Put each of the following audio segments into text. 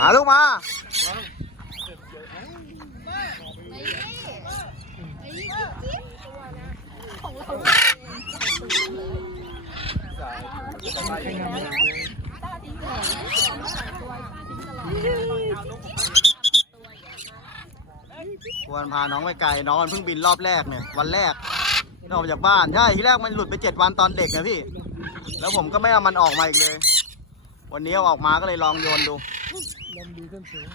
อาลูกมาควรพาน้องไปไกลน้องมันเพิ่งบินรอบแรกเนี่ย วันแรก ออกจากบ้านใช่ที่แรกมันหลุดไปเจ็ดวันตอนเด็กนะพี่ แล้วผมก็ไม่เอามันออกมาอีกเลย วันนี้เอาออกมาก็เลยลองโยนดูลมดีขึ้นสูง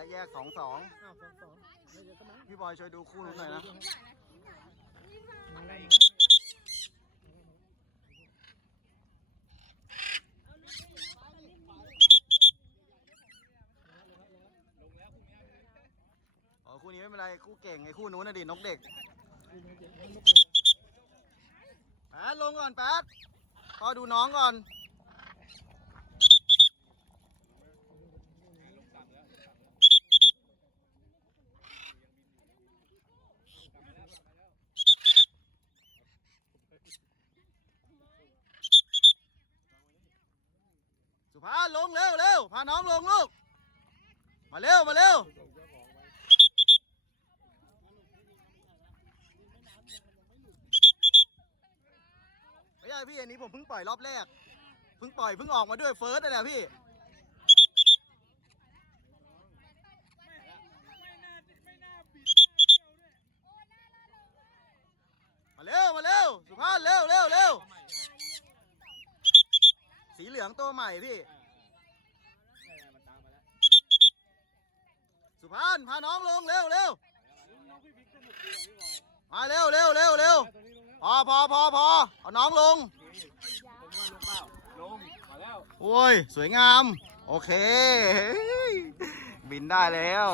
แล้วแยกสองสองอ้าวสองสองไม่เยอะก็มั้งพี่บอยช่วยดูคู่นู้นหน่อยนะอ๋อคู่นี้ไม่เป็นไรคู่เก่งไอ้คู่นู้นน่ะดินกเด็กแป๊ดลงก่อนแป๊ดพอดูน้องก่อน ภาลงเร็วเร็วพาน้องลงลูก มาเร็วมาเร็วไม่ใช่พี่อันนี้ผมเพิ่งปล่อยรอบแรก เพิ่งปล่อยเพิ่งออกมาด้วยเฟิร์สนั่นแหละพี่มาเร็วมาเร็วสุภาพเร็วเร็วเร็วสีเหลืองตัวใหม่พี่ พานพาน้องลงเร็วเร็วมาเร็วเร็วเร็วเร็วพอพอพอพอเอาน้องลงลงมาแล้วโอ้ยสวยงาม โอเค บินได้แล้ว